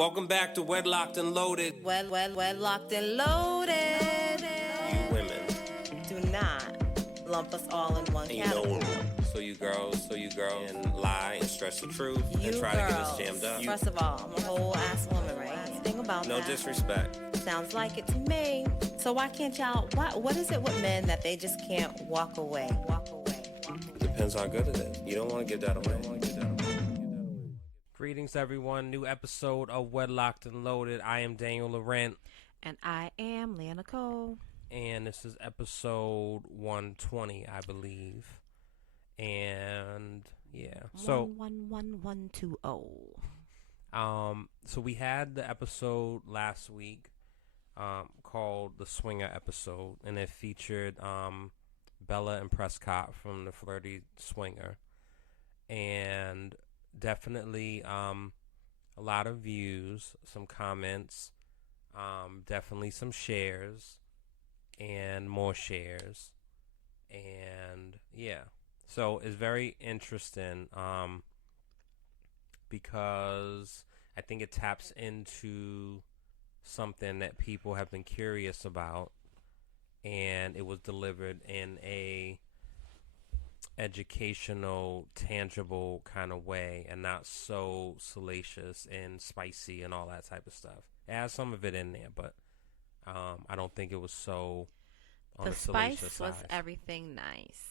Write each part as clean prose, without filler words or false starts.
Welcome back to Wedlocked and Loaded. Wedlocked and Loaded. You women. Do not lump us all in one category. So you girls, and lie and stretch the truth and try to get us jammed up. First of all, I'm a whole ass woman, right? Think about no that. No disrespect. Sounds like it to me. So why can't y'all, what is it with men that they just can't walk away? Depends how good it is. You don't want to give that away. Greetings, everyone. New episode of Wedlocked and Loaded. I am Daniel Laurent. And I am Leah Nicole. And this is episode 120, I believe. And yeah, so 11120. So we had the episode last week, called the Swinger episode, and it featured Bella and Prescott from the Flirty Swinger, and definitely a lot of views, some comments, definitely some shares, and more shares, and yeah. So it's very interesting because I think it taps into something that people have been curious about, and it was delivered in a educational, tangible kind of way, and not so salacious and spicy and all that type of stuff. It has some of it in there, but I don't think it was so on the salacious side. The spice was everything nice.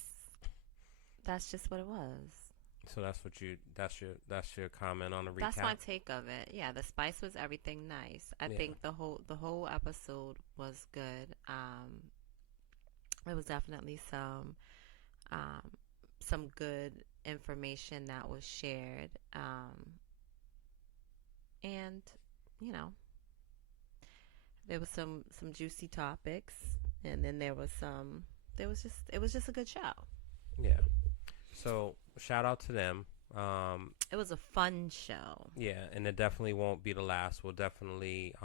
That's just what it was. So that's your comment on the recap? That's my take of it. Yeah, the spice was everything nice. I think the whole episode was good. There was definitely some good information that was shared. And you know, there was some juicy topics, and then it was just a good show. Yeah. So shout out to them. It was a fun show. Yeah, and it definitely won't be the last. We'll definitely,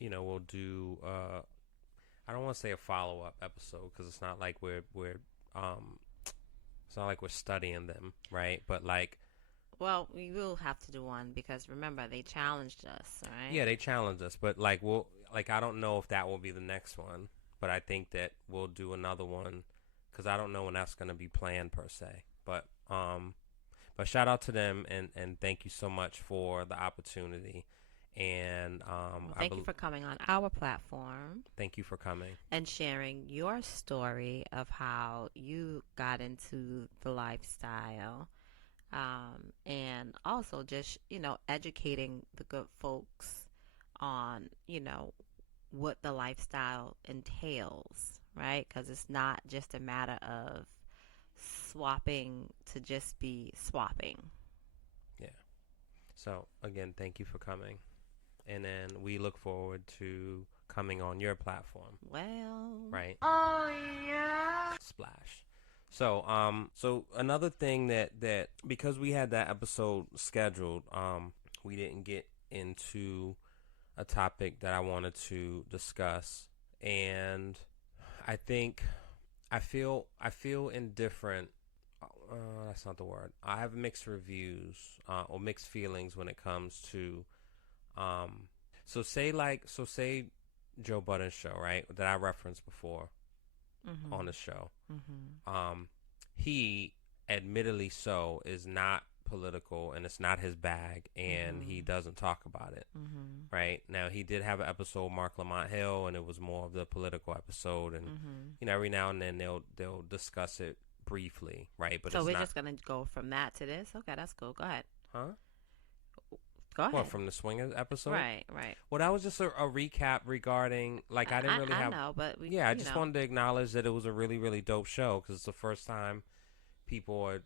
we'll do. I don't want to say a follow-up episode because it's not like we're studying them, right? But like, well, we will have to do one because remember they challenged us, right? Yeah, they challenged us, but I don't know if that will be the next one, but I think that we'll do another one. Because I don't know when that's going to be planned per se. But shout out to them, and thank you so much for the opportunity. And thank you for coming on our platform. Thank you for coming. And sharing your story of how you got into the lifestyle. And also just, educating the good folks on, what the lifestyle entails. Right? Because it's not just a matter of swapping to just be swapping. Yeah. So, again, thank you for coming. And then we look forward to coming on your platform. Well. Right? Oh, yeah. Splash. So, so another thing that because we had that episode scheduled, we didn't get into a topic that I wanted to discuss. And I feel indifferent. That's not the word. I have mixed reviews or mixed feelings when it comes to. So say Joe Budden's show, right? That I referenced before on the show. Mm-hmm. He admittedly so is not political, and it's not his bag, and he doesn't talk about it. Right now, he did have an episode Mark Lamont Hill, and it was more of the political episode, and every now and then they'll discuss it briefly, right? But so we're just gonna go from that to this. Okay, that's cool. Go ahead. Huh? Go ahead. What, from the Swingers episode? Right. Well, that was just a recap regarding, I didn't really have. I know, but I just wanted to acknowledge that it was a really, really dope show because it's the first time people are,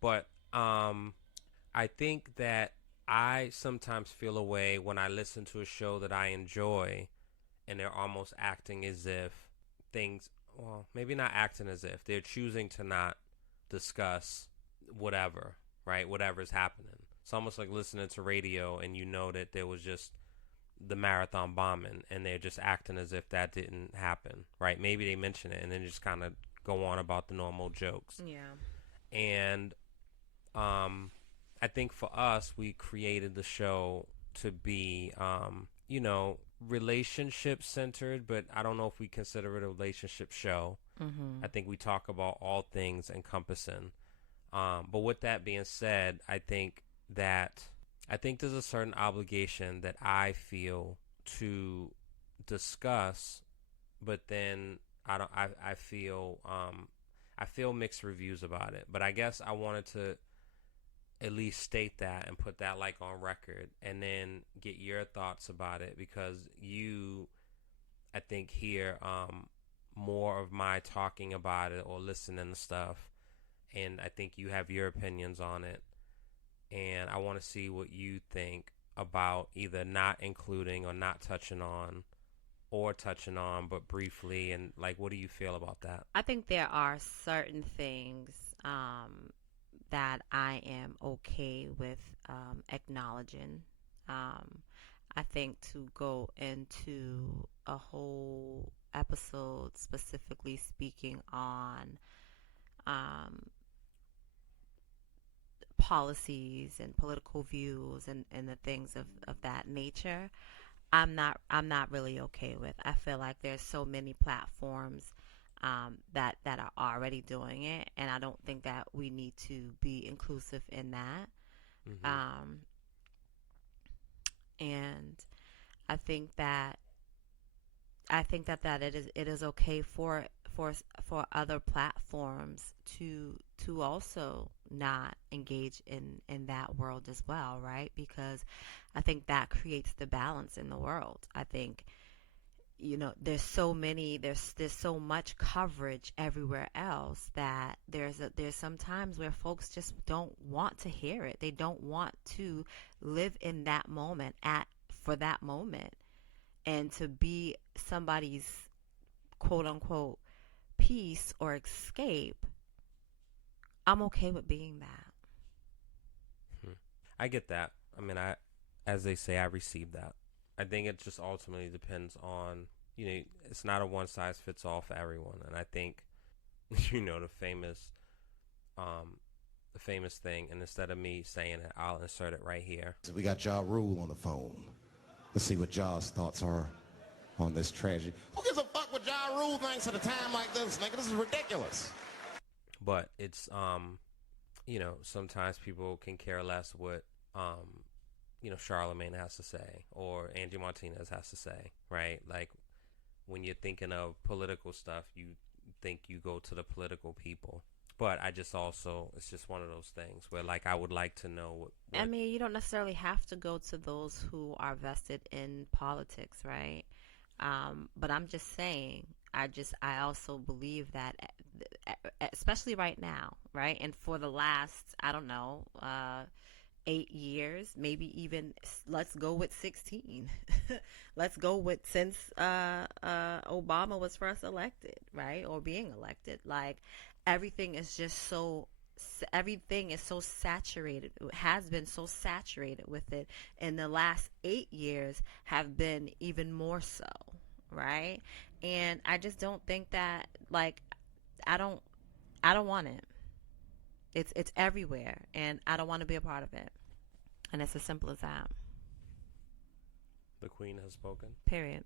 but. I think that I sometimes feel a way when I listen to a show that I enjoy, and they're almost acting as if maybe not acting as if, they're choosing to not discuss whatever, right? Whatever's happening. It's almost like listening to radio and that there was just the marathon bombing, and they're just acting as if that didn't happen, right? Maybe they mention it and then just kind of go on about the normal jokes. Yeah. And I think for us, we created the show to be, relationship centered, but I don't know if we consider it a relationship show. Mm-hmm. I think we talk about all things encompassing. But with that being said, I think there's a certain obligation that I feel to discuss, but then I don't. I feel mixed reviews about it. But I guess I wanted to at least state that and put that like on record, and then get your thoughts about it, because you, I think, hear more of my talking about it or listening to stuff, and I think you have your opinions on it, and I want to see what you think about either not including or not touching on, or touching on but briefly, and like, what do you feel about that? I think there are certain things that I am okay with acknowledging. I think to go into a whole episode specifically speaking on policies and political views and the things of that nature, I'm not really okay with. I feel like there's so many platforms that are already doing it, and I don't think that we need to be inclusive in that. Mm-hmm. And I think that that it is okay for other platforms to also not engage in that world as well, right? Because I think that creates the balance in the world. I think, there's so much coverage everywhere else that there's some times where folks just don't want to hear it. They don't want to live in that moment for that moment, and to be somebody's quote unquote peace or escape. I'm okay with being that. I get that. I mean, as they say, I received that. I think it just ultimately depends on, it's not a one size fits all for everyone. And I think, the famous thing, and instead of me saying it, I'll insert it right here. So we got Ja Rule on the phone. Let's see what Ja's thoughts are on this tragedy. Who gives a fuck what Ja Rule thinks at a time like this, nigga? This is ridiculous. But it's, sometimes people can care less what, Charlemagne has to say, or Angie Martinez has to say, right? Like, when you're thinking of political stuff, you think you go to the political people. But I just also, it's just one of those things where, like, I would like to know what I mean, you don't necessarily have to go to those who are vested in politics, right? But I'm just saying, I also believe that, especially right now, right? And for the last, I don't know, 8 years, maybe even, let's go with 16. Let's go with since Obama was first elected, right? Or being elected. Like, everything is so saturated. It has been so saturated with it. And the last 8 years have been even more so, right? And I just don't think that, like, I don't want it. It's everywhere, and I don't want to be a part of it. And it's as simple as that. The Queen has spoken. Period.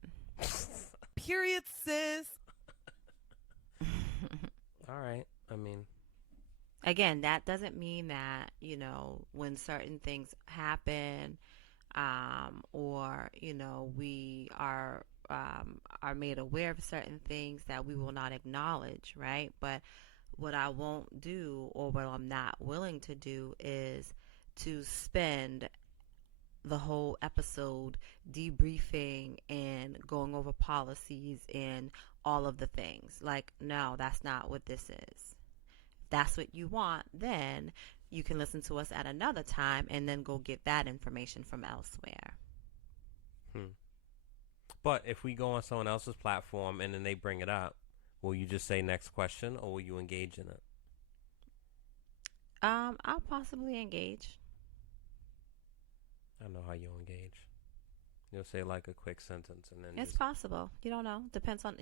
Period, sis. All right. I mean, again, that doesn't mean that, when certain things happen, or, we are made aware of certain things, that we will not acknowledge, right? But what I won't do, or what I'm not willing to do, is to spend the whole episode debriefing and going over policies and all of the things. Like, no, that's not what this is. If that's what you want, then you can listen to us at another time and then go get that information from elsewhere. But if we go on someone else's platform and then they bring it up, will you just say next question, or will you engage in it? I'll possibly engage. I know how you'll engage. You'll say like a quick sentence and then It's just... possible. You don't know. Depends on,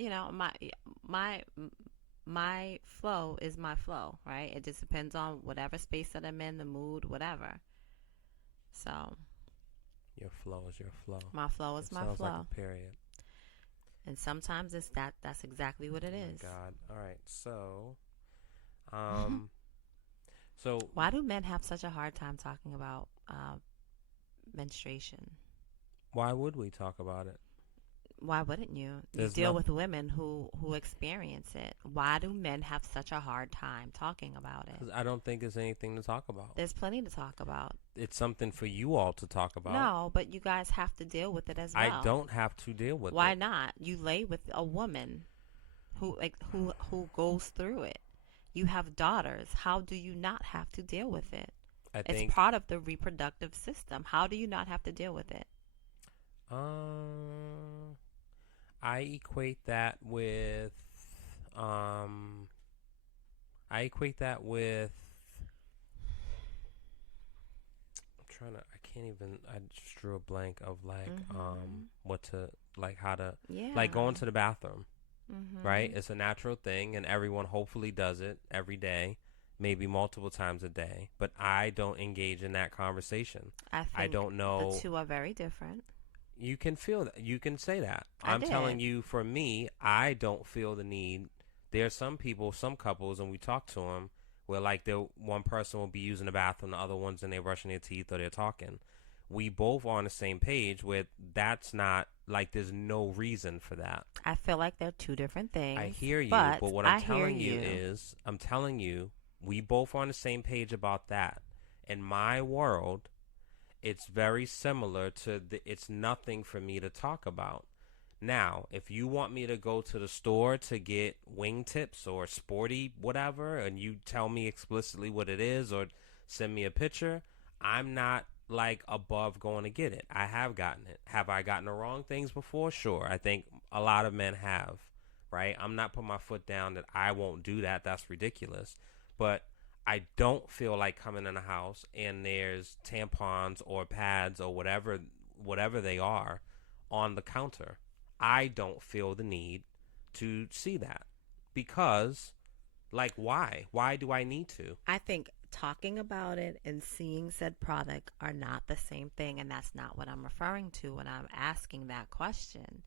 my flow is my flow, right? It just depends on whatever space that I'm in, the mood, whatever. So Your flow is your flow. my flow is It my sounds flow. like a period. And sometimes it's that's exactly what it Oh is. my God. All right. So Why do men have such a hard time talking about menstruation? why would we talk about it? Why wouldn't you? You There's deal no- with women who experience it. Why do men have such a hard time talking about it? 'Cause I don't think it's anything to talk about. There's plenty to talk about. It's something for you all to talk about. No, but you guys have to deal with it as well. I don't have to deal with Why it. not? You lay with a woman who goes through it. You have daughters. How do you not have to deal with it? I It's think part of the reproductive system. How do you not have to deal with it? I equate that with I just drew a blank of what to like how to Yeah. like going to the bathroom, Mm-hmm. right? It's a natural thing and everyone hopefully does it every day, maybe multiple times a day, but I don't engage in that conversation. I think don't know. the two are very different. You can feel that. You can say that. I I'm telling did. you, for me, I don't feel the need. There are some people, some couples, and we talk to them where like one person will be using the bathroom, the other one's in there brushing their teeth or they're talking. We both are on the same page with that's not like there's no reason for that. I feel like they're two different things. I hear you, but what I I'm hear telling you you is I'm telling you we both are on the same page about that. In my world, it's very similar to it's nothing for me to talk about. Now, if you want me to go to the store to get wingtips or sporty whatever, and you tell me explicitly what it is or send me a picture, I'm not like above going to get it. I have gotten it. Have I gotten the wrong things before? Sure. I think a lot of men have, right? I'm not putting my foot down that I won't do that. That's ridiculous. But I don't feel like coming in a house and there's tampons or pads or whatever they are on the counter. I don't feel the need to see that because, like, why? Why do I need to? I think talking about it and seeing said product are not the same thing, and that's not what I'm referring to when I'm asking that question.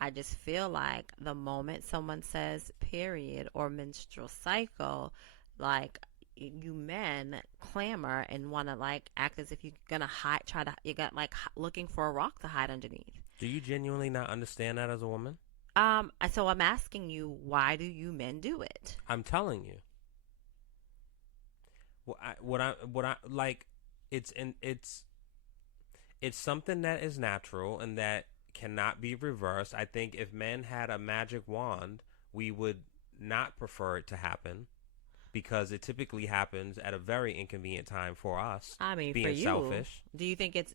I just feel like the moment someone says period or menstrual cycle, like you men clamor and want to like act as if you're gonna hide, you got like looking for a rock to hide underneath. Do you genuinely not understand that as a woman? So I'm asking you, why do you men do it? I'm telling you. It's something that is natural and that cannot be reversed. I think if men had a magic wand, we would not prefer it to happen because it typically happens at a very inconvenient time for us. I mean, being for you, selfish. do you think it's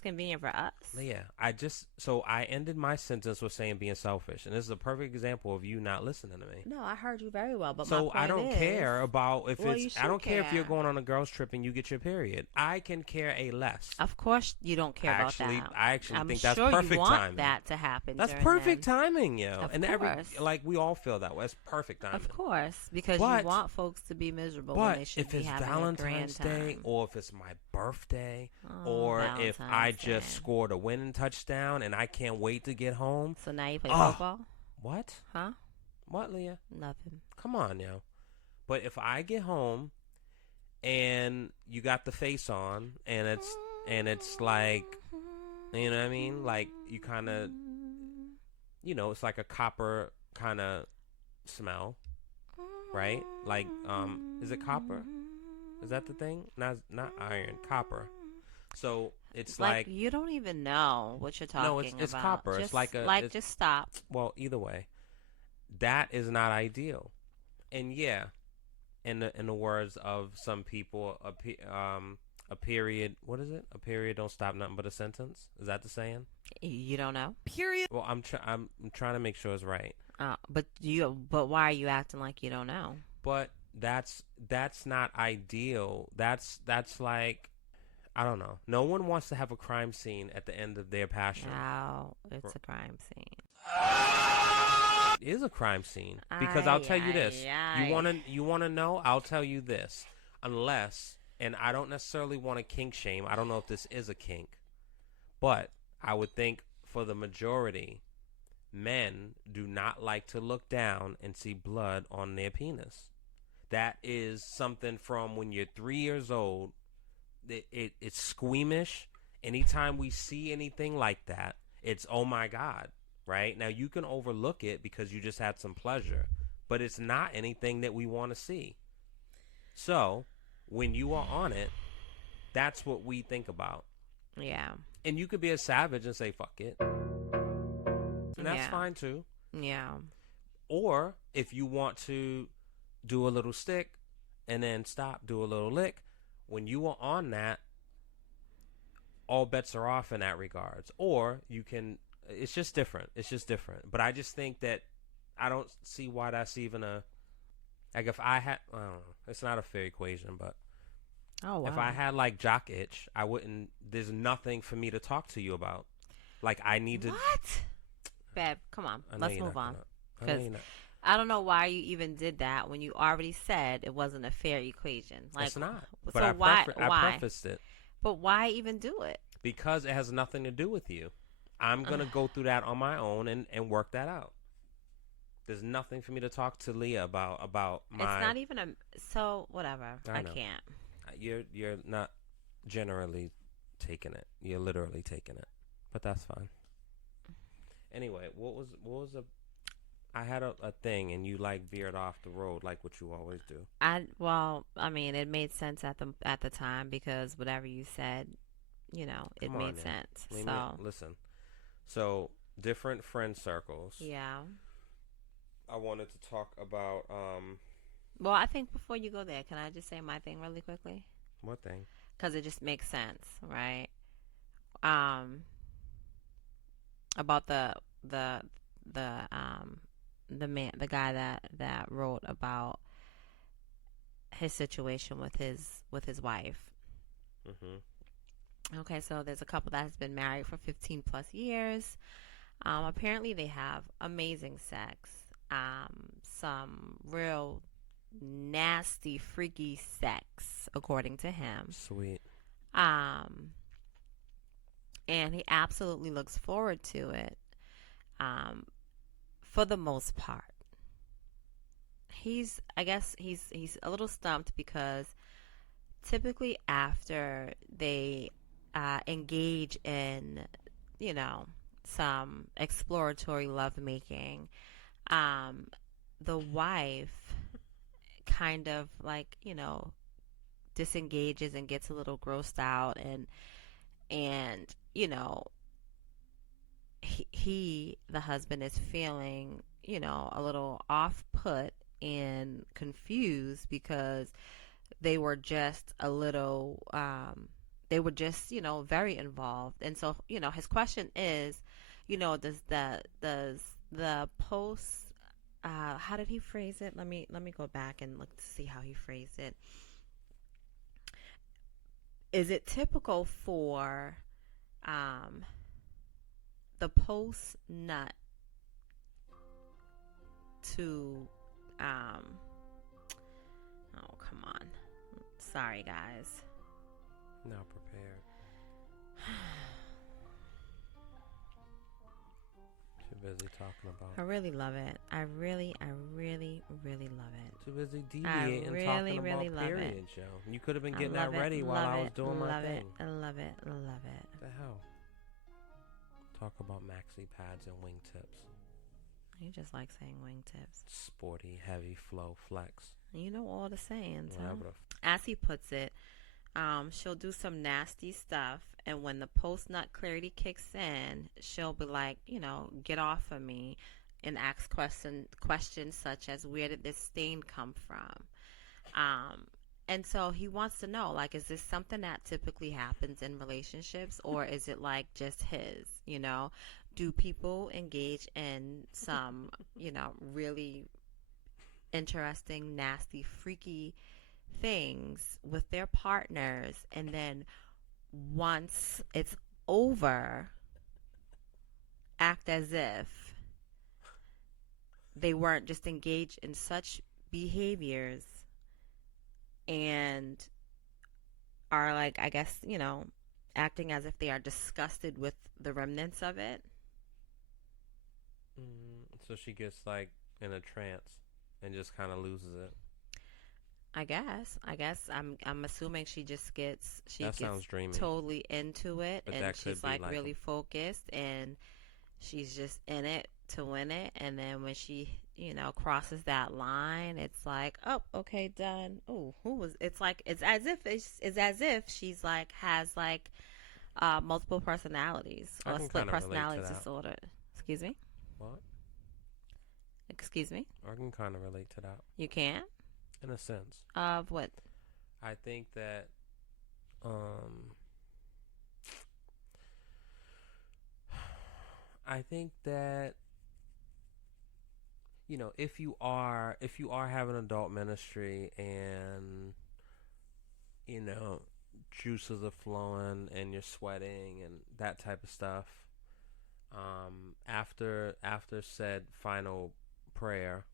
convenient for us? Yeah, I ended my sentence with saying being selfish, and this is a perfect example of you not listening to me. No, I heard you very well, but So my point I don't care about if Well, you it's. I don't should care if you're care. going on a girls' trip and you get your period. I can care a less. Of course, you don't care about that. I actually I'm think that's sure perfect you want timing. that to happen. That's during perfect them. timing, yo. Of And course. like we all feel that way. It's perfect timing. Of course, because But- you want folks to be miserable when But they should if be it's having Valentine's a grand Day, time. or if it's my birthday, Oh, or if I Valentine's just Day. scored a winning touchdown and I can't wait to get home. So now you play Oh. football, What? huh? What, Leah? Nothing. Come on, yo. But if I get home and you got the face on and it's like, you know what I mean? Like you kind of, it's like a copper kind of smell, right? Like, is it copper? Is that the thing? Not iron, copper. So it's like you don't even know what you're talking about. No, it's copper. It's Just, like a- like it's- just stop. well, either way, that is not ideal. And yeah, in the words of some people, a period. What is it? A period don't stop nothing but a sentence. Is that the saying? You don't know. Period. Well, I'm trying to make sure it's right. But why are you acting like you don't know? But that's not ideal. That's like, I don't know. No one wants to have a crime scene at the end of their passion. No, it's a crime scene. It is a crime scene because I'll tell you this. Aye, aye. You wanna know? I'll tell you this. Unless and I don't necessarily want to kink shame. I don't know if this is a kink, but I would think for the majority, men do not like to look down and see blood on their penis. That is something from when you're 3 years old. It's squeamish. Anytime we see anything like that, it's, oh my God, right? Now, you can overlook it because you just had some pleasure, but it's not anything that we want to see. So, when you are on it, that's what we think about. Yeah. And you could be a savage and say, fuck it. And that's fine too. Yeah. Or if you want to do a little stick and then stop, do a little lick, when you are on that, all bets are off in that regards. Or you can, it's just different. It's just different. But I just think that I don't see why that's even a, like if I had, I don't know, it's not a fair equation, but if I had like jock itch, I wouldn't, there's nothing for me to talk to you about. Like I need to. What? Babe, come on. Let's move on. Because I I don't know why you even did that when you already said it wasn't a fair equation. Like, it's not. So But why? I prefaced it. But why even do it? Because it has nothing to do with you. I'm going to go through that on my own and work that out. There's nothing for me to talk to Leah about my... It's not even a... So, whatever. I can't. You're not generally taking it. You're literally taking it. But that's fine. Anyway, what was a... I had a thing, and you like veered off the road like what you always do. I mean, it made sense at the time because whatever you said, you know, it made sense. Listen. So, different friend circles. Yeah. I wanted to talk about Well, I think before you go there, can I just say my thing really quickly? what thing? Because it just makes sense, right? About the man, the guy that wrote about his situation with his wife. Mm-hmm. Okay, so there's a couple that has been married for 15 plus years. Apparently they have amazing sex. Some real nasty, freaky sex, according to him. Sweet. And he absolutely looks forward to it. For the most part. I guess he's a little stumped because typically after they engage in, you know, some exploratory lovemaking, the wife kind of like, you know, disengages and gets a little grossed out and you know, the husband is feeling, you know, a little off put and confused because they were just a little you know, very involved. And so, you know, his question is, you know, does the post how did he phrase it? Let me go back and look to see how he phrased it. Is it typical for the post nut to oh, come on. Sorry, guys. Not prepared. Too busy talking about. I really love it. I really love it. Too busy deviating and talking about period, Joe. You could have been getting that ready while I was doing my thing. I love it. What the hell? Talk about maxi pads and wingtips. You just like saying wingtips. Sporty, heavy, flow, flex. You know all the sayings. Huh? Whatever. As he puts it, she'll do some nasty stuff, and when the post-nut clarity kicks in, she'll be like, you know, get off of me, and ask questions such as, where did this stain come from? And so he wants to know, like, is this something that typically happens in relationships, or is it like just his, you know? Do people engage in some, you know, really interesting, nasty, freaky things with their partners, and then once it's over, act as if they weren't just engaged in such behaviors and are like, I guess, acting as if they are disgusted with the remnants of it. So she gets like in a trance and just kind of loses it. I guess. I'm assuming That sounds dreamy. totally into it, But and that could she's be like like really focused, and she's just in it to win it. And then when she, crosses that line, it's like, oh, okay, done. Oh, who was? It's like it's as if she's like has like multiple personalities I or can split kind of relate to personality that. disorder. Excuse me. What? Excuse me. I can kind of relate to that You can. in a sense. Of what? I think that I think that if you are having adult ministry and juices are flowing and you're sweating and that type of stuff, after said final prayer,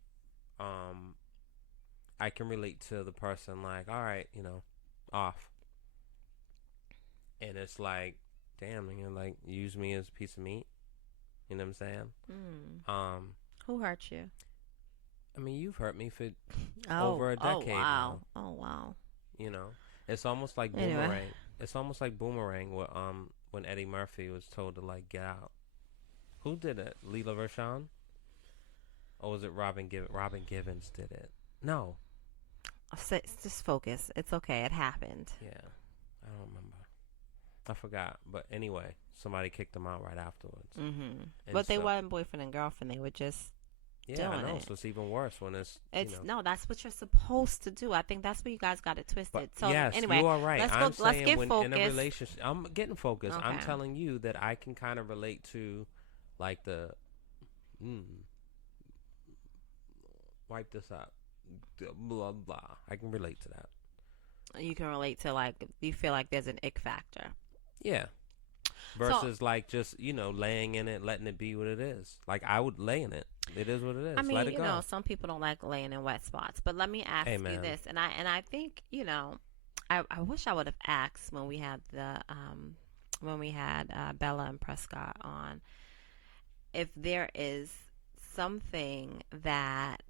I can relate to the person like, all right, off. And it's like, damn, like, use me as a piece of meat. You know what I'm saying? Who hurt you? I mean, you've hurt me for over a decade now. Oh, wow. It's almost like Anyway. Boomerang. It's almost like Boomerang when Eddie Murphy was told to, like, get out. Who did it? Leela Rashawn? Or was it Robin Givens? Robin Givens did it. No. Just focus. It's okay. It happened. Yeah. I don't remember. I forgot. But anyway, somebody kicked them out right afterwards. Mm-hmm. But they weren't boyfriend and girlfriend. They were just yeah, doing I know. it. So it's even worse when it's No, that's what you're supposed to do. I think that's where you guys got it twisted. But so yes, anyway, you are right. let's saying get when focused. in a relationship, I'm getting focused. I'm Okay. telling you that I can kind of relate to, like, the wipe this up, blah blah. I can relate to that. You can relate to, like, you feel like there's an ick factor. Yeah. Versus like just laying in it, letting it be what it is. Like, I would lay in it. It is what it is. I mean, Let it go. some people don't like laying in wet spots. But let me ask you this, and I think I wish I would have asked when we had Bella and Prescott on, if there is something that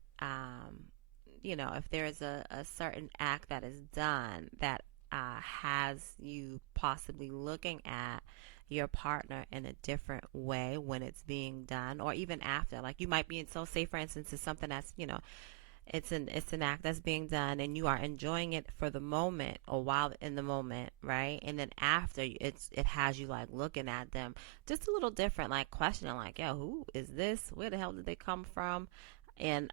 if there is a certain act that is done that has you possibly looking at your partner in a different way when it's being done, or even after. Like, you might be in, so say for instance, it's something that's it's an act that's being done and you are enjoying it for the moment or while in the moment, right? And then after, it has you like looking at them just a little different, like questioning, like, yo, who is this? Where the hell did they come from? And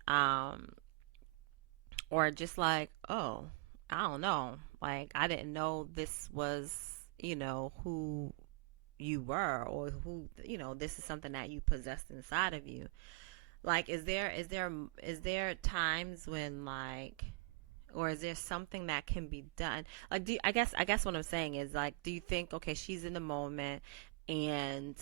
or just like, oh, I don't know, like, I didn't know this was who you were, or who this is something that you possessed inside of you. Like, is there times when, like, or is there something that can be done? Like, I guess what I'm saying is, like, do you think, okay, she's in the moment and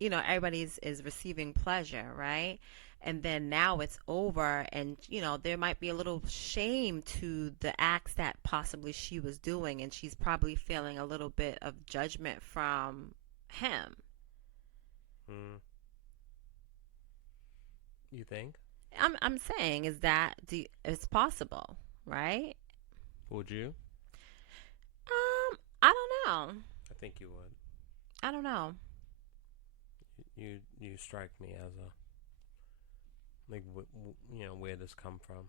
everybody is receiving pleasure, right? And then now it's over, and there might be a little shame to the acts that possibly she was doing, and she's probably feeling a little bit of judgment from him. You think? I'm saying is that it's possible, right? Would you? I don't know. I think you would. I don't know. You strike me as a, like, where this come from.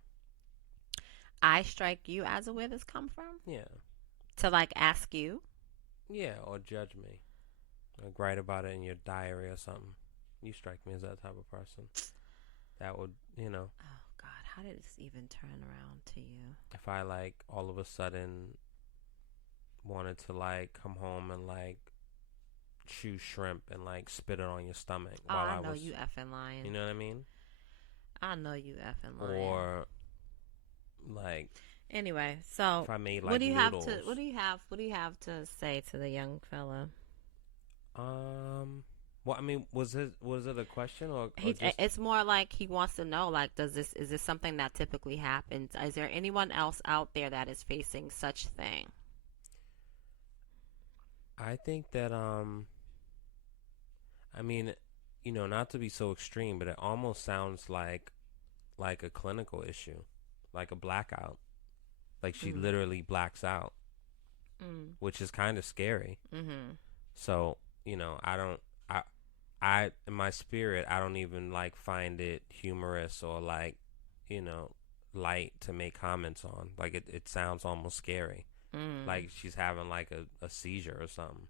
I strike you as a where this come from? Yeah. To, like, ask you? Yeah, or judge me. Like, write about it in your diary or something. You strike me as that type of person. That would, Oh, God, how did this even turn around to you? if I, like, all of a sudden wanted to, like, come home and, like, chew shrimp and, like, spit it on your stomach while I know you effing lying. You know what I mean? I know you effing lying. Or, like, anyway, so if I made, like, what do you noodles. have to say to the young fella? Well, I mean, was it a question or just? It's more like he wants to know, like, is this something that typically happens? Is there anyone else out there that is facing such thing? I think that I mean, not to be so extreme, but it almost sounds like a clinical issue, like a blackout. Like she literally blacks out, which is kind of scary. Mm-hmm. So, I don't I in my spirit, I don't even like find it humorous or like, light to make comments on. Like it sounds almost scary. Like she's having like a seizure or something.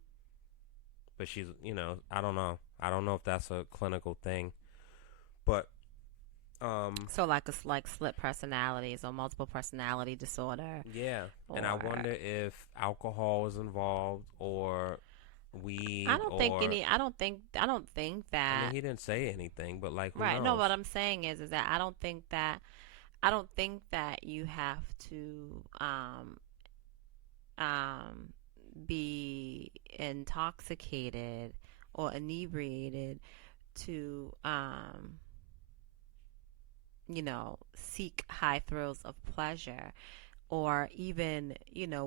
But she's, I don't know. I don't know if that's a clinical thing. But So like split personalities or multiple personality disorder. yeah. And I wonder if alcohol is involved or weed. I don't think that. I mean, he didn't say anything, but like, who Right. knows? No, what I'm saying is that I don't think that you have to be intoxicated or inebriated to seek high thrills of pleasure, or even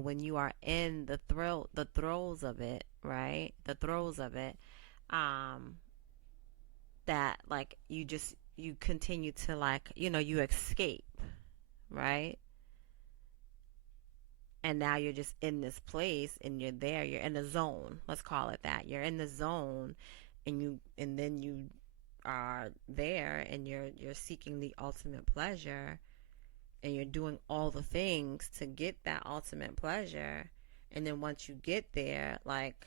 when you are in the throes of it, right? The throes of it, that like you continue to like you escape, right? And now you're just in this place and you're there, you're in the zone, let's call it that. You're in the zone, and then you are there and you're seeking the ultimate pleasure, and you're doing all the things to get that ultimate pleasure. And then once you get there, like,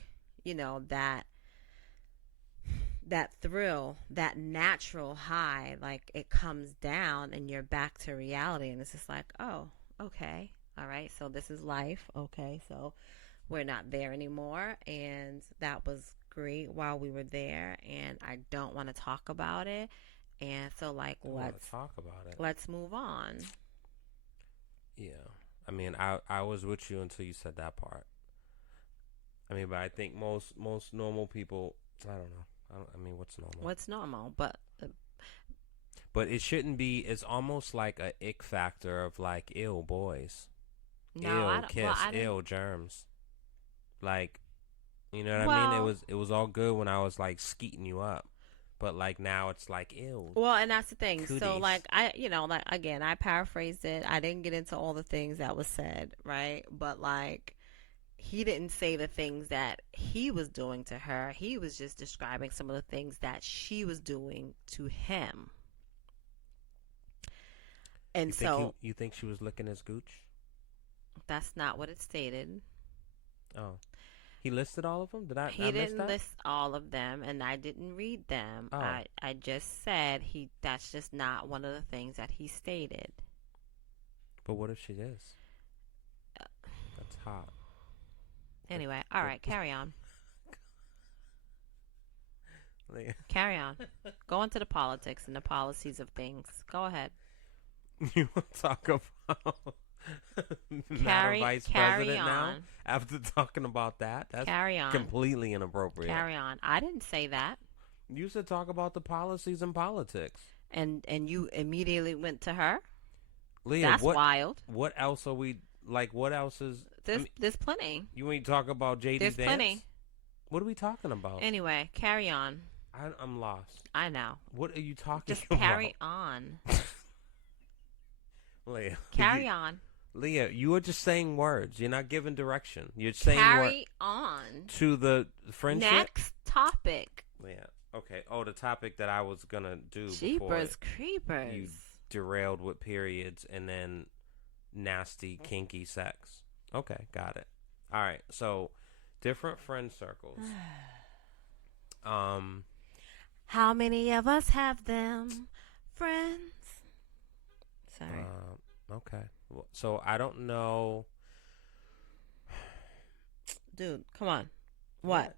that thrill, that natural high, like it comes down and you're back to reality. And it's just like, oh, okay. All right. So this is life. Okay. So we're not there anymore. And that was great while we were there. And I don't want to talk about it. And so like, let's talk about it. Let's move on. Yeah. I mean, I was with you until you said that part. I mean, but I think most normal people, I don't know. I mean, what's normal? What's normal? But it shouldn't be. It's almost like a ick factor of like, ew, boys. No, ew, kiss, ew, germs. Like, you know what I mean? It was all good when I was like skeeting you up. But like now it's like, ew. Well, and that's the thing. Cooties. So like like again, I paraphrased it. I didn't get into all the things that was said, right? But like, he didn't say the things that he was doing to her. He was just describing some of the things that she was doing to him. And you think she was licking his gooch? That's not what it stated. Oh. He listed all of them? He didn't list all of them, and I didn't read them. Oh. I just said that's just not one of the things that he stated. But what if she is? That's hot. Anyway, all right, carry on. Leah. Carry on. Go into the politics and the policies of things. Go ahead. You want to talk about not a vice president now? After talking about that? That's carry on. Completely inappropriate. Carry on. I didn't say that. You said talk about the policies and politics. And you immediately went to her? Leah, that's wild. What else are we, like, what else is... There's plenty. You want to talk about J.D. There's Vance? plenty. What are we talking about? Anyway, carry on. I'm lost. I know. What are you talking Just about? carry on. Leah. Carry on. Leah, you are just saying words. You're not giving direction. You're saying carry on. To the friendship? Next topic. Yeah. Okay. Oh, the topic that I was going to do Jeepers creepers. You derailed with periods and then nasty, kinky sex. Okay. Got it. All right. So, different friend circles. How many of us have them? Friends? Sorry. Okay. So I don't know. Dude, come on. What?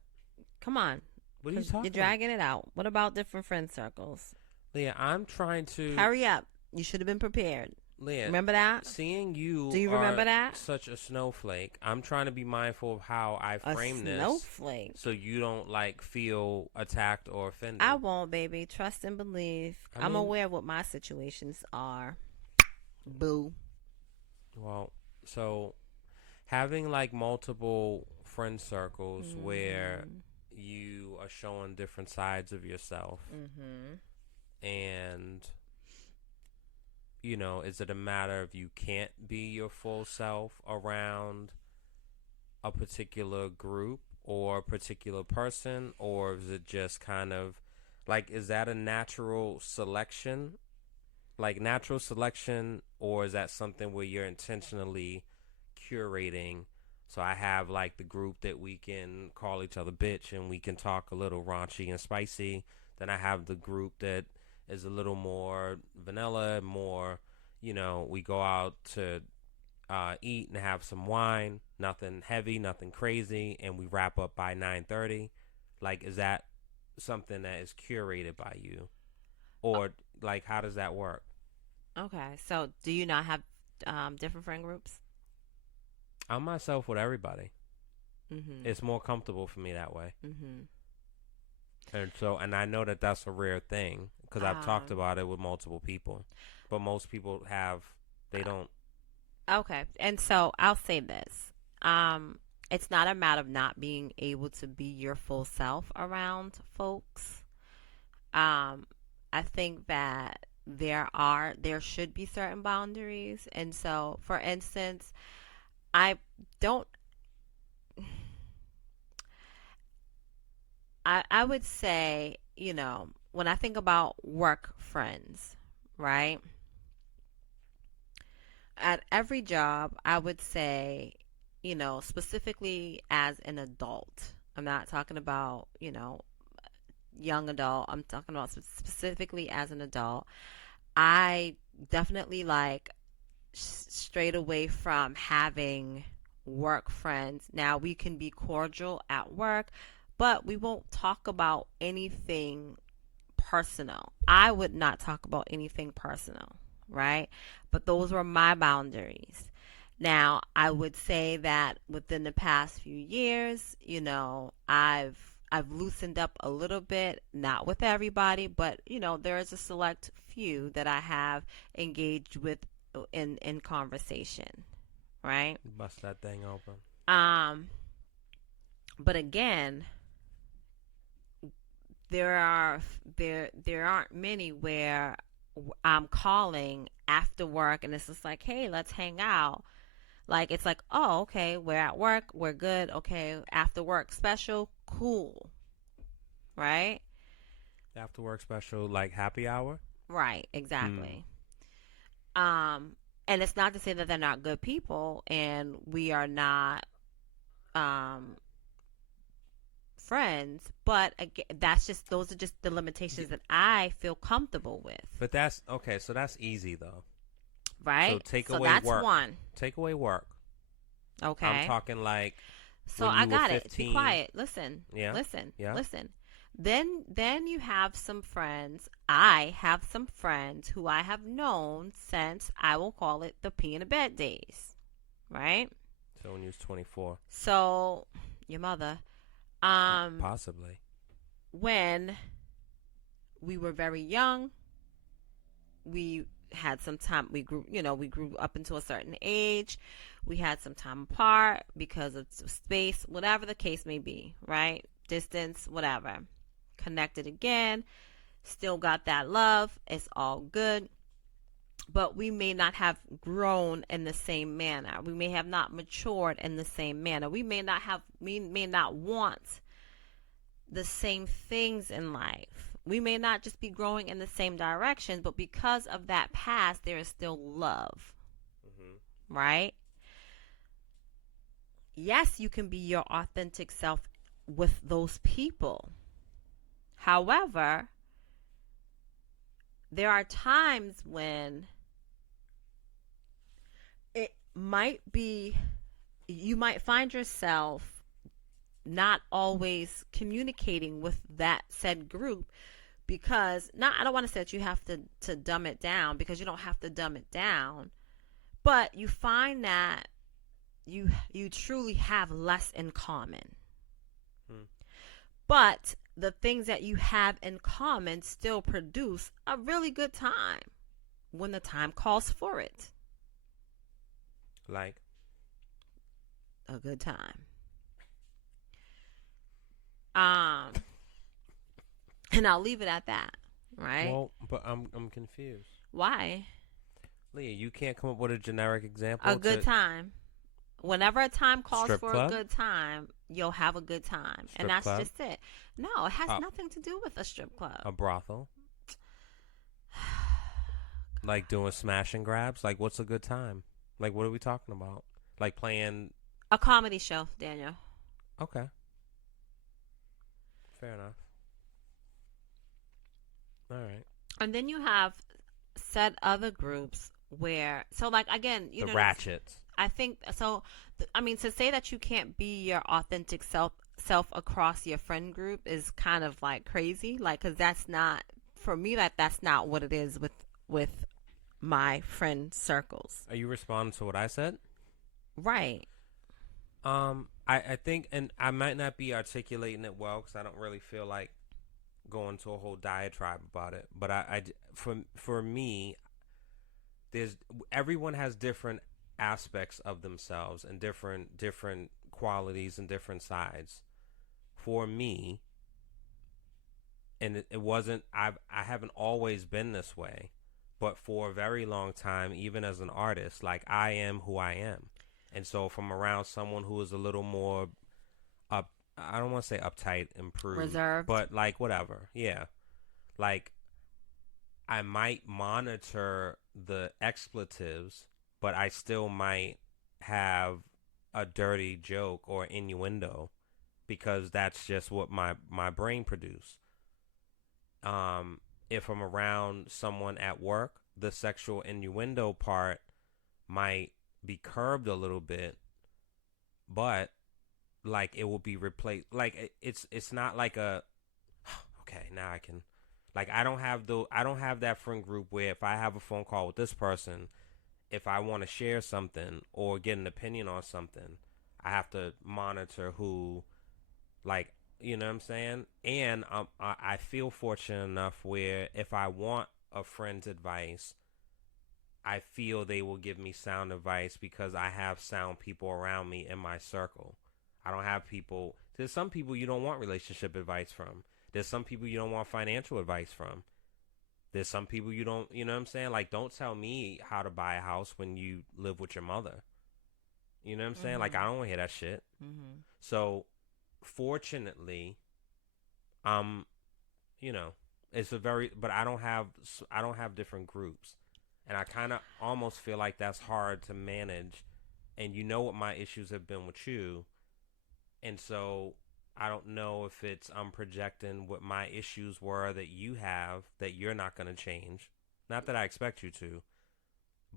Come on. What are you talking You're dragging it out. What about different friend circles? Leah, I'm trying to... Hurry up. You should have been prepared. Leah, Remember that? seeing you Do you remember that? such a snowflake, I'm trying to be mindful of how I A frame this snowflake. so you don't like feel attacked or offended. I won't, baby. Trust and believe. I'm aware of what my situations are. Boo. Well, so having like multiple friend circles where you are showing different sides of yourself, and you know, is it a matter of you can't be your full self around a particular group or a particular person, or is it just kind of like, is that a natural selection? Like natural selection, or is that something where you're intentionally curating? So I have like the group that we can call each other bitch and we can talk a little raunchy and spicy. Then I have the group that is a little more vanilla, more, you know, we go out to eat and have some wine, nothing heavy, nothing crazy, and we wrap up by 9:30. Like, is that something that is curated by you? Or, like, how does that work? Okay. So, do you not have different friend groups? I'm myself with everybody. Mm-hmm. It's more comfortable for me that way. Mm-hmm. And so, and I know that that's a rare thing because I've talked about it with multiple people, but most people they don't. Okay. And so, I'll say this. It's not a matter of not being able to be your full self around folks. I think that there should be certain boundaries. And so, for instance, I don't, I would say, you know, when I think about work friends, right? At every job, I would say, you know, specifically as an adult, I'm not talking about, you know, young adult. I'm talking about specifically as an adult. I definitely like strayed away from having work friends. Now, we can be cordial at work, but we won't talk about anything personal. I would not talk about anything personal, right? But those were my boundaries. Now, I would say that within the past few years, you know, I've loosened up a little bit, not with everybody, but you know, there is a select few that I have engaged with in conversation, right? Bust that thing open. But again, there aren't many where I'm calling after work and it's just like, hey, let's hang out. Like, it's like, oh, okay, we're at work, we're good, okay, after work special, cool, right? After work special, like happy hour? Right, exactly. And it's not to say that they're not good people and we are not friends, but again, those are just the limitations that I feel comfortable with. But that's okay, so that's easy though. Right? So take so away that's work. One. Take away work. Okay. I'm talking like so when I you got were it. 15. Be quiet. Listen. Yeah. Listen. Yeah. Listen. Then you have some friends. I have some friends who I have known since, I will call it, the pee in the bed days. Right? So when you was 24. So your mother. Possibly. When we were very young, we had some time. We grew up into a certain age. We had some time apart because of space, whatever the case may be, right? Distance, whatever. Connected again. Still got that love. It's all good. But we may not have grown in the same manner. We may have not matured in the same manner. We may not want the same things in life. We may not just be growing in the same direction, but because of that past, there is still love. Mm-hmm. Right? Yes, you can be your authentic self with those people. However, there are times when it might be, you might find yourself not always communicating with that said group because I don't want to say that you have to dumb it down, because you don't have to dumb it down, but you find that you truly have less in common. But the things that you have in common still produce a really good time when the time calls for it. Like a good time. And I'll leave it at that, right? Well, but I'm confused. Why? Leah, you can't come up with a generic example. A good time. Whenever a time calls Strip for club? a good time, you'll have a good time. Strip and that's club? just it. No, it has nothing to do with a strip club. A brothel? Like doing smash and grabs? Like, what's a good time? Like, what are we talking about? Like playing... A comedy show, Daniel. Okay. Fair enough. All right. And then you have said other groups where... So, like, again... The ratchets. I think so. I mean, to say that you can't be your authentic self across your friend group is kind of like crazy. Like, because that's not, for me, that's not what it is with my friend circles. Are you responding to what I said? Right. I think, and I might not be articulating it well because I don't really feel like going to a whole diatribe about it. But for me, everyone has different aspects of themselves and different qualities and different sides. For me, and it wasn't, I haven't always been this way, but for a very long time, even as an artist, like, I am who I am. And so if I'm around someone who is a little more I don't want to say uptight and prude, reserved, but like whatever, yeah, like I might monitor the expletives, but I still might have a dirty joke or innuendo because that's just what my brain produced. If I'm around someone at work, the sexual innuendo part might be curbed a little bit, but like it will be replaced. Like it's not like a okay, now I can, like, I don't have that friend group where if I have a phone call with this person, if I want to share something or get an opinion on something, I have to monitor who, like, you know what I'm saying? And I feel fortunate enough where if I want a friend's advice, I feel they will give me sound advice because I have sound people around me in my circle. I don't have people. There's some people you don't want relationship advice from. There's some people you don't want financial advice from. There's some people you don't, you know what I'm saying? Like, don't tell me how to buy a house when you live with your mother. You know what I'm saying? Like, I don't want to hear that shit. Mm-hmm. So, fortunately, you know, but I don't have different groups. And I kind of almost feel like that's hard to manage. And you know what my issues have been with you. And so I don't know if it's I'm projecting what my issues were that you have that you're not going to change. Not that I expect you to,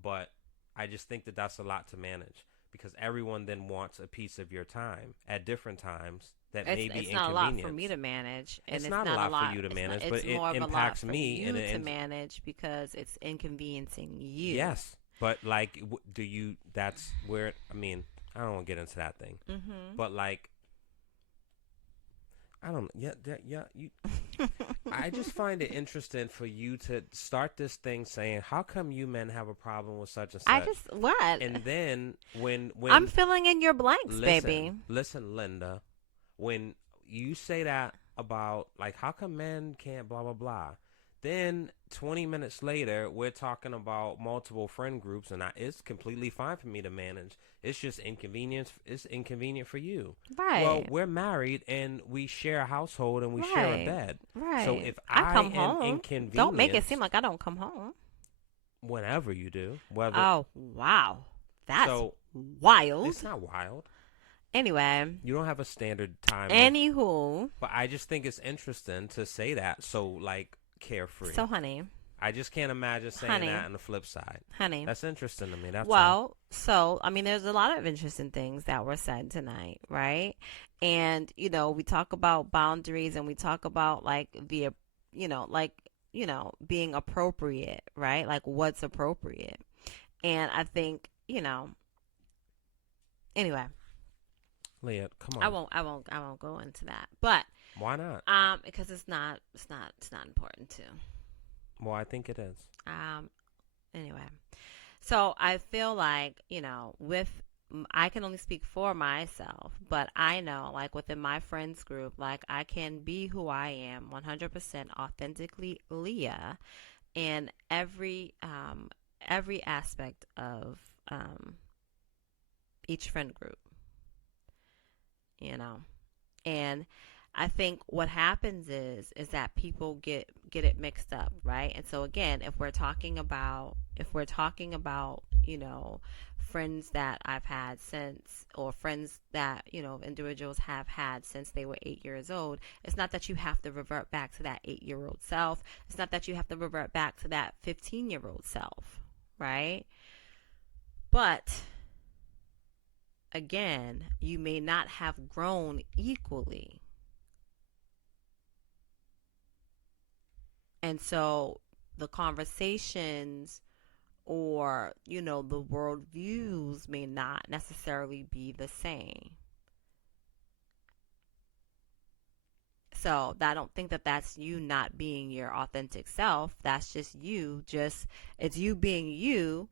but I just think that that's a lot to manage because everyone then wants a piece of your time at different times that may be inconvenient. It's not a lot for me to manage. And it's not a lot for you to manage, but it impacts me. It's more of a lot for you to manage because it's inconveniencing you. Yes, but like, do you? That's where I mean, I don't want to get into that thing, but like, I don't. Yeah. You. I just find it interesting for you to start this thing saying, "How come you men have a problem with such and such?" What? And then when I'm filling in your blanks, baby. Listen, Linda. When you say that about, like, how come men can't blah, blah, blah, then 20 minutes later, we're talking about multiple friend groups, and it's completely fine for me to manage. It's just inconvenience. It's inconvenient for you. Right. Well, we're married, and we share a household, and we share a bed. Right. So if I come am home. inconvenienced... Don't make it seem like I don't come home. Whenever you do. Whether, oh, wow. That's wild. It's not wild. Anyway. You don't have a standard time. Anywho. But I just think it's interesting to say that so, like, carefree. So, honey. I just can't imagine saying that on the flip side. Honey. That's interesting to me. That's all. So, I mean, there's a lot of interesting things that were said tonight, right? And, you know, we talk about boundaries and we talk about, like, the being appropriate, right? Like what's appropriate. And I think, anyway, Leah, come I on. won't go into that. But Why not? because it's not important to. Well, I think it is. Anyway. So I feel like, I can only speak for myself, but I know, like, within my friends group, like, I can be who I am, 100% authentically Leah, in every aspect of each friend group, you know. And I think what happens is that people get it mixed up, right? And so again, if we're talking about friends that I've had since, or friends that individuals have had since they were 8 years old, it's not that you have to revert back to that 8-year-old self. It's not that you have to revert back to that 15-year-old self, right? But again, you may not have grown equally. And so the conversations, or the worldviews may not necessarily be the same. So I don't think that that's you not being your authentic self. That's just it's you being you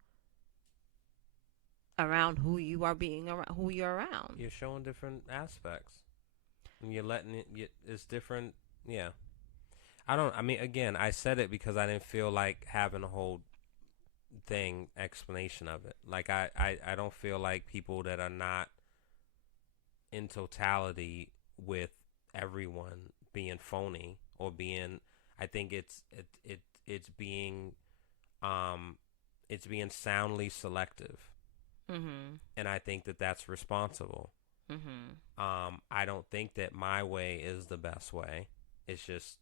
around who you are being around, who you're around. You're showing different aspects, and you're letting it's different. Yeah. Again, I said it because I didn't feel like having a whole explanation of it. Like, I don't feel like people that are not in totality with everyone being phony or being, I think it's being soundly selective. Mm-hmm. And I think that that's responsible. Mm-hmm. I don't think that my way is the best way. It's just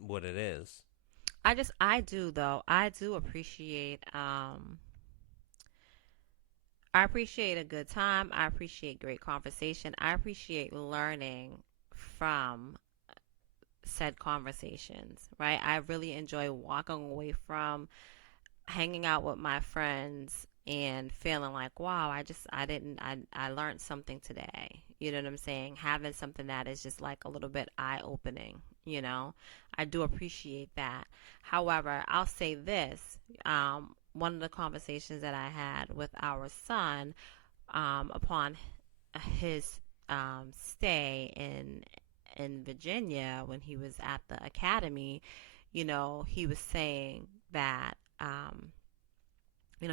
what it is. I do appreciate I appreciate a good time. I appreciate great conversation. I appreciate learning from said conversations, right? I really enjoy walking away from hanging out with my friends and feeling like, wow, I learned something today. You know what I'm saying? Having something that is just like a little bit eye-opening, I do appreciate that. However, I'll say this, one of the conversations that I had with our son, upon his stay in Virginia when he was at the academy, he was saying that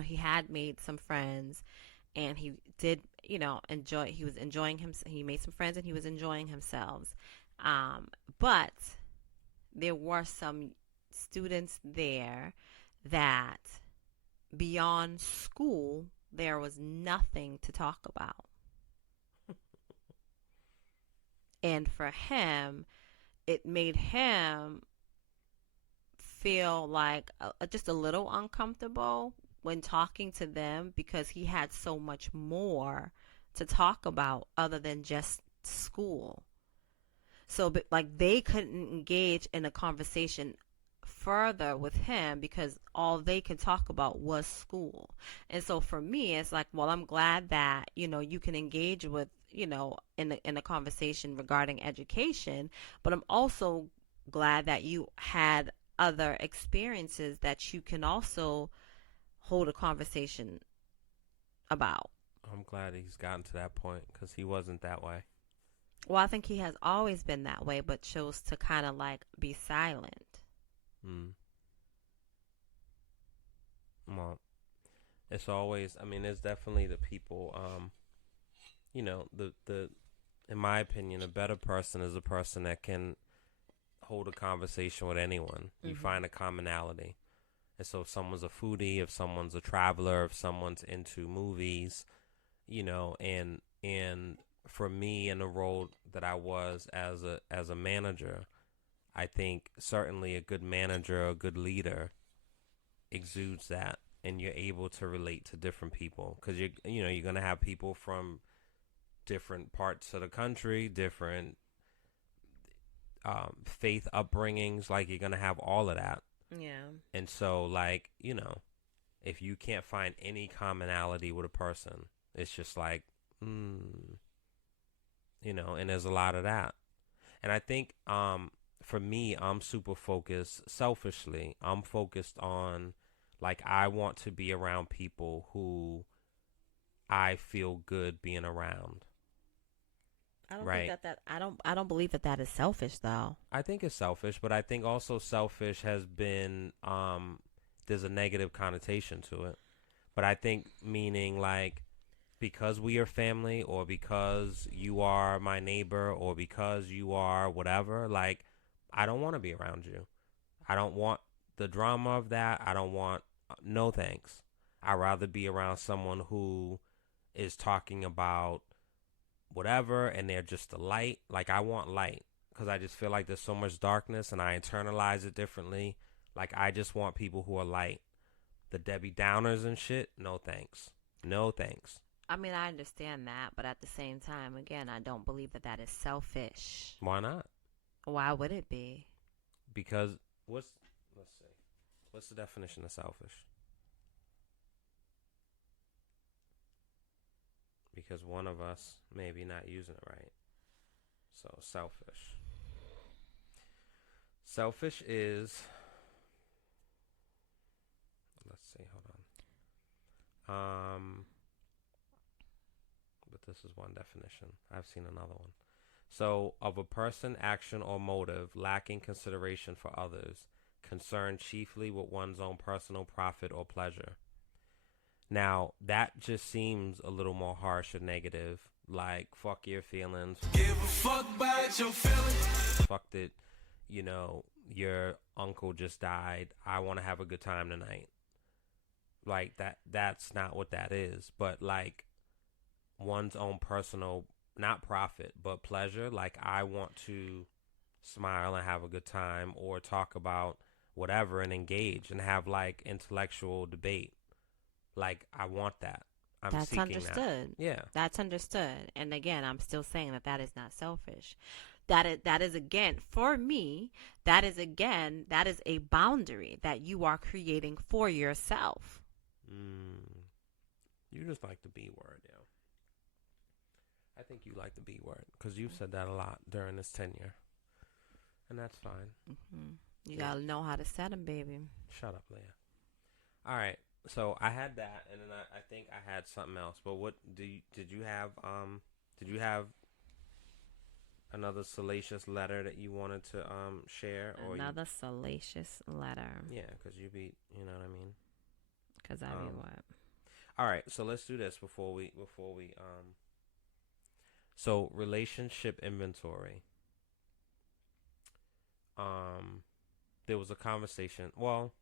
he had made some friends, and he did he made some friends and he was enjoying himself, but there were some students there that beyond school there was nothing to talk about. And for him, it made him feel like just a little uncomfortable when talking to them, because he had so much more to talk about other than just school. So, but like, they couldn't engage in a conversation further with him because all they could talk about was school. And so for me, it's like, well, I'm glad that, you can engage with, in a conversation regarding education, but I'm also glad that you had other experiences that you can also hold a conversation about. I'm glad he's gotten to that point, because he wasn't that way. Well, I think he has always been that way, but chose to kind of like be silent. Well, it's always, there's definitely the people, the in my opinion, a better person is a person that can hold a conversation with anyone. You find a commonality. And so if someone's a foodie, if someone's a traveler, if someone's into movies, and for me, in the role that I was as a manager, I think certainly a good manager, a good leader exudes that, and you're able to relate to different people, because you're going to have people from different parts of the country, different faith upbringings, like you're gonna have all of that. Yeah. And so, like, if you can't find any commonality with a person, it's just like, and there's a lot of that. And I think, for me, I'm super focused selfishly. I'm focused on, like, I want to be around people who I feel good being around. I don't Right. think that I don't believe that is selfish though. I think it's selfish, but I think also selfish has been, there's a negative connotation to it. But I think meaning like, because we are family, or because you are my neighbor, or because you are whatever, like, I don't want to be around you. I don't want the drama of that. I don't want, no thanks. I'd rather be around someone who is talking about whatever and they're just a light. Like, I want light, because I just feel like there's so much darkness and I internalize it differently. Like, I just want people who are light. The Debbie Downers and shit, no thanks. No thanks. I mean, I understand that, but at the same time, again, I don't believe that is selfish. Why not? Why would it be? Because let's see. What's the definition of selfish? Because one of us may be not using it right. So, selfish. Selfish is, let's see, hold on. But this is one definition. I've seen another one. So, of a person, action, or motive lacking consideration for others, concerned chiefly with one's own personal profit or pleasure. Now, that just seems a little more harsh or negative. Like, fuck your feelings. Give a fuck about your feelings. Fuck that, your uncle just died. I want to have a good time tonight. Like, that's not what that is. But, like, one's own personal, not profit, but pleasure. Like, I want to smile and have a good time, or talk about whatever and engage and have, like, intellectual debate. Like, I want that. That's understood. That. Yeah. That's understood. And again, I'm still saying that is not selfish. That is again, for me, that is a boundary that you are creating for yourself. You just like the B word, yeah. I think you like the B word, because you've said that a lot during this tenure. And that's fine. Mm-hmm. You gotta know how to set them, baby. Shut up, Leah. All right. So I had that, and then I think I had something else. But what did you have? Did you have another salacious letter that you wanted to share? Or another salacious letter? Yeah, because you be, you know what I mean. Because I mean what? All right, so let's do this before we So, relationship inventory. There was a conversation. Well,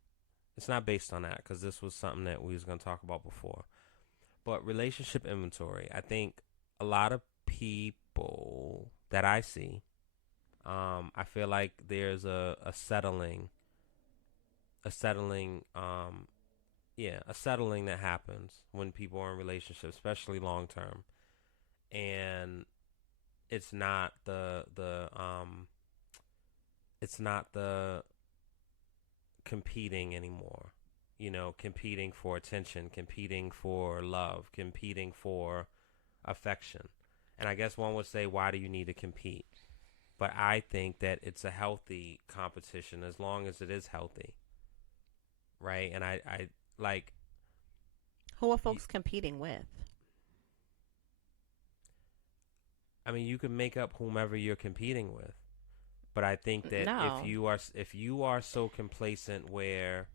it's not based on that, because this was something that we was going to talk about before. But relationship inventory, I think a lot of people that I see, I feel like there's a settling that happens when people are in relationships, especially long term. And it's not the competing anymore, competing for attention, competing for love, competing for affection. And I guess one would say, why do you need to compete? But I think that it's a healthy competition, as long as it is healthy, right? And I like, who are folks competing with? I mean, you can make up whomever you're competing with. But I think that if you are so complacent where,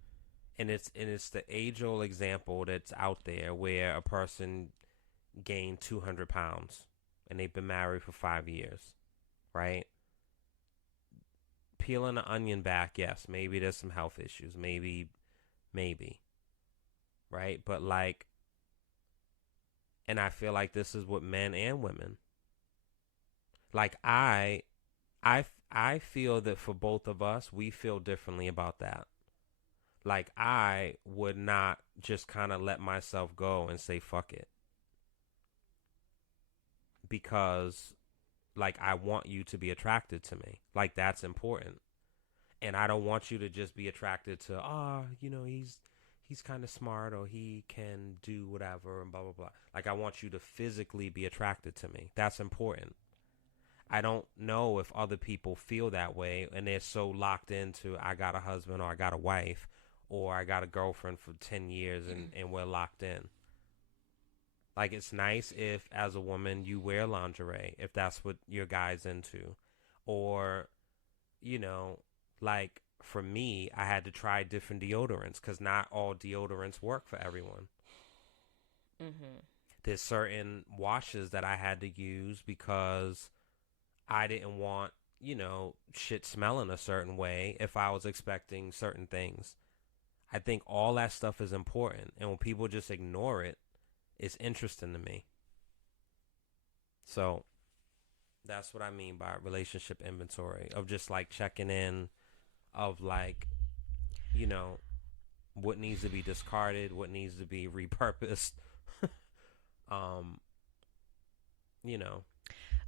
and it's the age-old example that's out there, where a person gained 200 pounds and they've been married for 5 years, right? Peeling the onion back, yes, maybe there's some health issues, maybe, right? But like, and I feel like this is with men and women. Like, I feel that for both of us, we feel differently about that. Like, I would not just kind of let myself go and say, fuck it. Because like, I want you to be attracted to me. Like, that's important. And I don't want you to just be attracted to, he's kind of smart, or he can do whatever, and blah, blah, blah. Like, I want you to physically be attracted to me. That's important. I don't know if other people feel that way, and they're so locked into, I got a husband, or I got a wife, or I got a girlfriend for 10 years, and we're locked in. Like, it's nice if, as a woman, you wear lingerie, if that's what your guy's into. Or, like, for me, I had to try different deodorants, because not all deodorants work for everyone. Mm-hmm. There's certain washes that I had to use because I didn't want, shit smelling a certain way if I was expecting certain things. I think all that stuff is important. And when people just ignore it, it's interesting to me. So that's what I mean by relationship inventory, of just like checking in, of like, what needs to be discarded, what needs to be repurposed.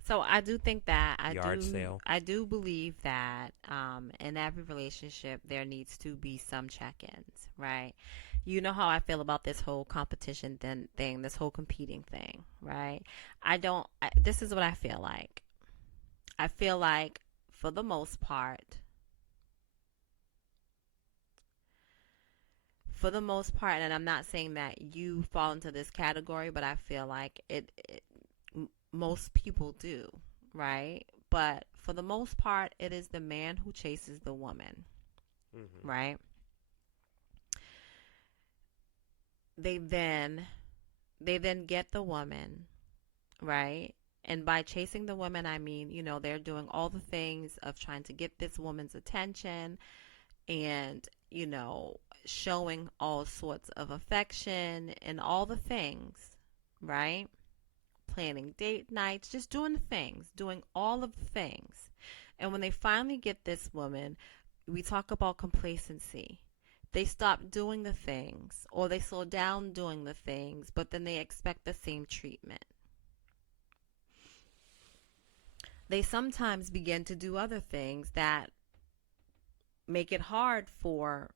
So I do think that sale. I do believe that in every relationship there needs to be some check-ins, right? You know how I feel about this whole competition thing, this whole competing thing, right? This is what I feel like. I feel like, for the most part, and I'm not saying that you fall into this category, but I feel like most people do, right? But for the most part, it is the man who chases the woman, right? They then get the woman, right? And by chasing the woman, I mean, they're doing all the things of trying to get this woman's attention and, showing all sorts of affection and all the things, right? Planning date nights, just doing the things, doing all of the things. And when they finally get this woman, we talk about complacency. They stop doing the things, or they slow down doing the things, but then they expect the same treatment. They sometimes begin to do other things that make it hard for